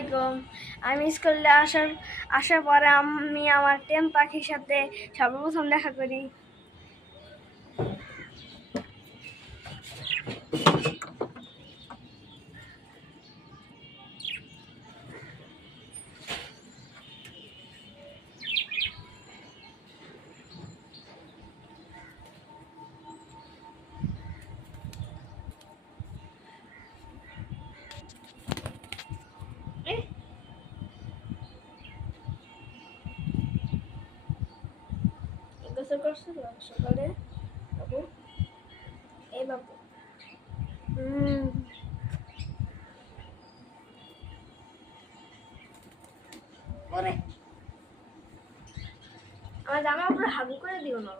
আলাইকুম। আমি স্কুলে আসার পরে আমি আমার টেম পাখির সাথে সর্বপ্রথম দেখা করি। গোসল করছো সকালে বাবু? এই বাবু ওরে আমার জামা পুরো হাগু করে দিও না।